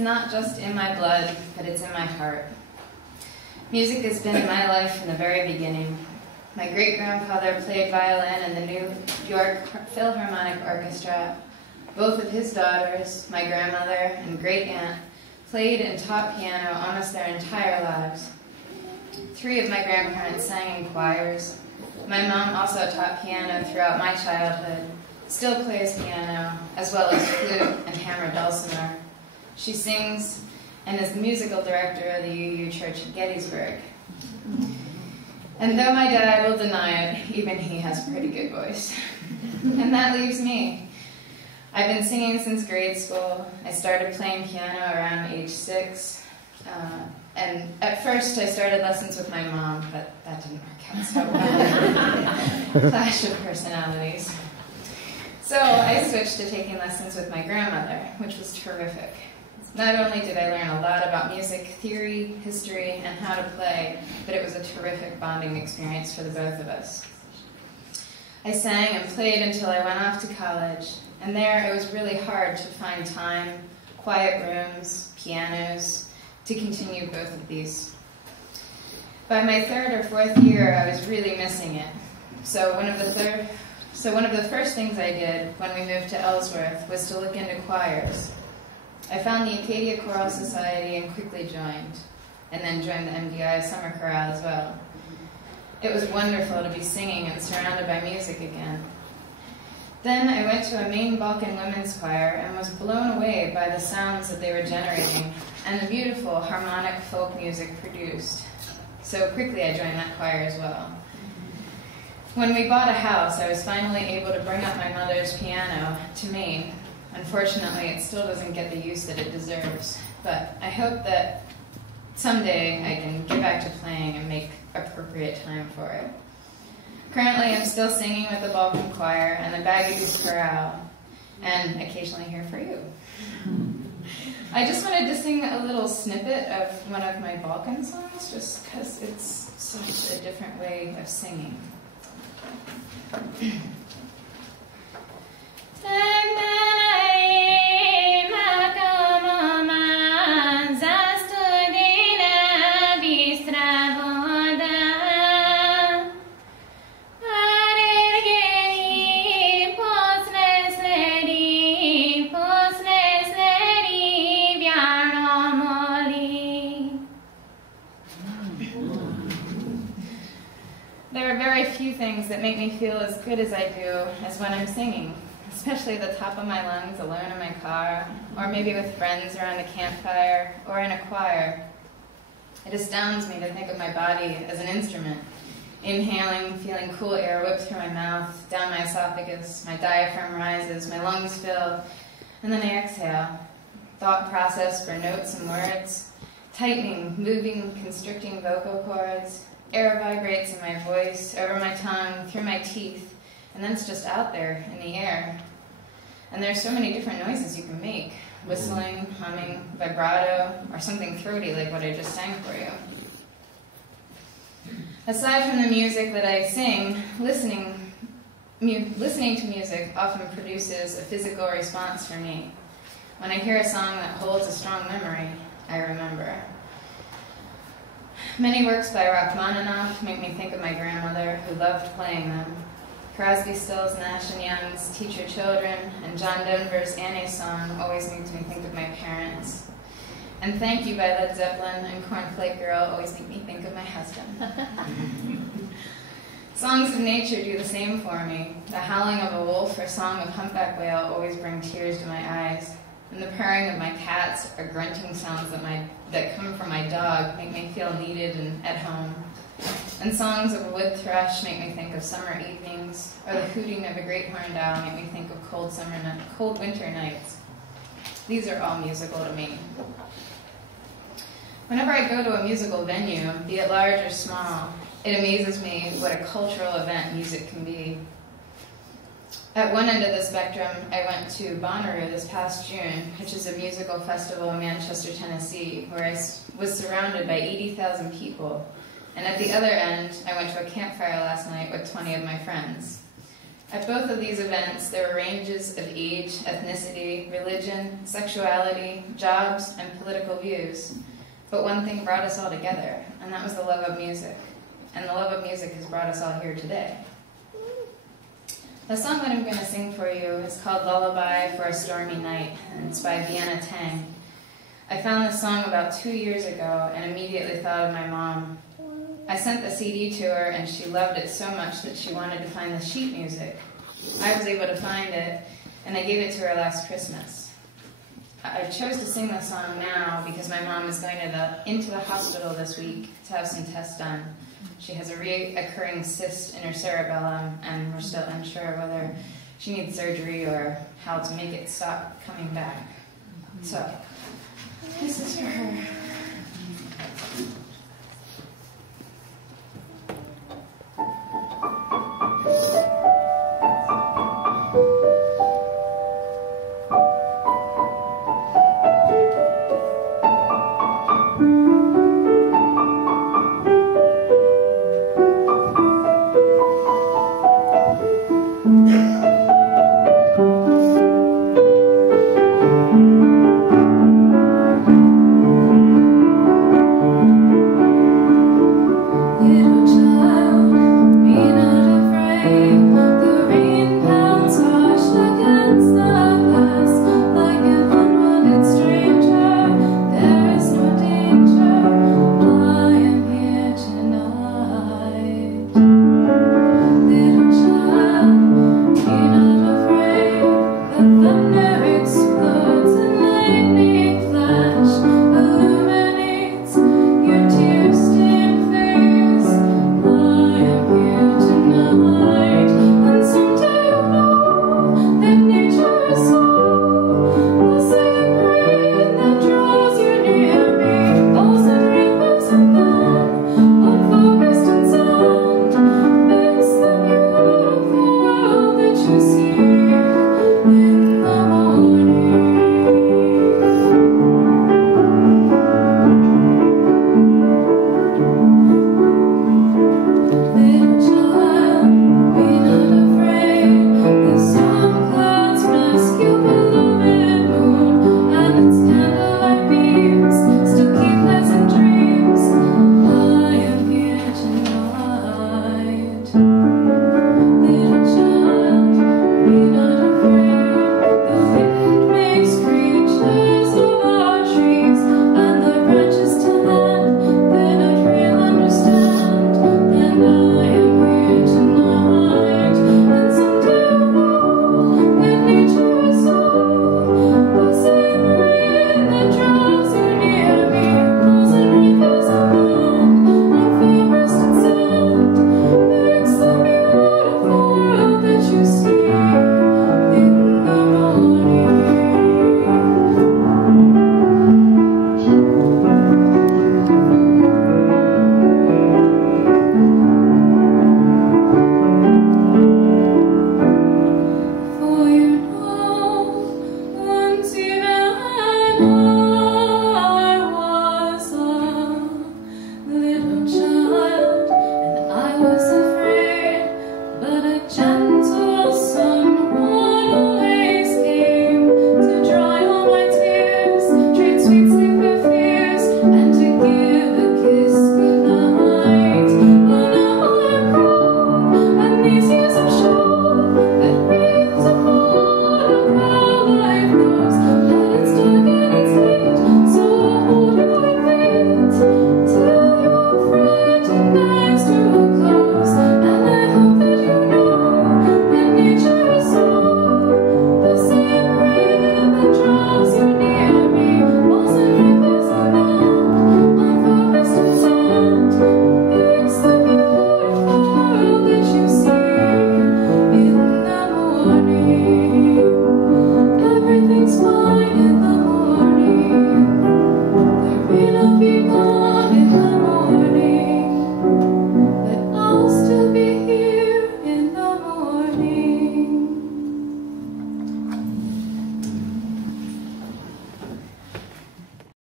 not just in my blood, but it's in my heart. Music has been in my life from the very beginning. My great-grandfather played violin in the New York Philharmonic Orchestra. Both of his daughters, my grandmother and great-aunt, played and taught piano almost their entire lives. 3 of my grandparents sang in choirs. My mom also taught piano throughout my childhood, still plays piano, as well as flute and hammered dulcimer. She sings and is the musical director of the UU Church of Gettysburg. And though my dad will deny it, even he has a pretty good voice. And that leaves me. I've been singing since grade school. I started playing piano around age 6. And at first I started lessons with my mom, but that didn't work out so well. Clash of personalities. So I switched to taking lessons with my grandmother, which was terrific. Not only did I learn a lot about music theory, history, and how to play, but it was a terrific bonding experience for the both of us. I sang and played until I went off to college, and there it was really hard to find time, quiet rooms, pianos, to continue both of these. By my 3rd or 4th year, I was really missing it. So one of the first things I did when we moved to Ellsworth was to look into choirs. I found the Acadia Choral Society and quickly joined, and then joined the MDI Summer Chorale as well. It was wonderful to be singing and surrounded by music again. Then I went to a Maine Balkan women's choir and was blown away by the sounds that they were generating and the beautiful harmonic folk music produced. So quickly I joined that choir as well. When we bought a house, I was finally able to bring up my mother's piano to Maine. Unfortunately, it still doesn't get the use that it deserves, but I hope that someday I can get back to playing and make appropriate time for it. Currently, I'm still singing with the Balkan Choir and the Baggies Chorale, and occasionally here for you. I just wanted to sing a little snippet of one of my Balkan songs, just because it's such a different way of singing. There are very few things that make me feel as good as I do as when I'm singing, especially the top of my lungs alone in my car, or maybe with friends around a campfire, or in a choir. It astounds me to think of my body as an instrument, inhaling, feeling cool air whip through my mouth, down my esophagus, my diaphragm rises, my lungs fill, and then I exhale. Thought process for notes and words, tightening, moving, constricting vocal cords. Air vibrates in my voice, over my tongue, through my teeth, and then it's just out there in the air. And there's so many different noises you can make. Whistling, humming, vibrato, or something throaty like what I just sang for you. Aside from the music that I sing, listening to music often produces a physical response for me. When I hear a song that holds a strong memory, I remember. Many works by Rachmaninoff make me think of my grandmother, who loved playing them. Crosby, Stills, Nash & Young's Teach Your Children and John Denver's Annie song always makes me think of my parents. And Thank You by Led Zeppelin and Cornflake Girl always make me think of my husband. Songs of nature do the same for me. The howling of a wolf or song of humpback whale always bring tears to my eyes. And the purring of my cats or grunting sounds that come from my dog make me feel needed and at home. And songs of a wood thrush make me think of summer evenings, or the hooting of a great horned owl make me think of cold winter nights. These are all musical to me. Whenever I go to a musical venue, be it large or small, it amazes me what a cultural event music can be. At one end of the spectrum, I went to Bonnaroo this past June, which is a musical festival in Manchester, Tennessee, where I was surrounded by 80,000 people. And at the other end, I went to a campfire last night with 20 of my friends. At both of these events, there were ranges of age, ethnicity, religion, sexuality, jobs, and political views. But one thing brought us all together, and that was the love of music. And the love of music has brought us all here today. The song that I'm going to sing for you is called Lullaby for a Stormy Night, and it's by Vienna Tang. I found this song about 2 years ago and immediately thought of my mom. I sent the CD to her and she loved it so much that she wanted to find the sheet music. I was able to find it and I gave it to her last Christmas. I chose to sing the song now because my mom is going into the hospital this week to have some tests done. She has a reoccurring cyst in her cerebellum and we're still unsure whether she needs surgery or how to make it stop coming back. So, this is for her.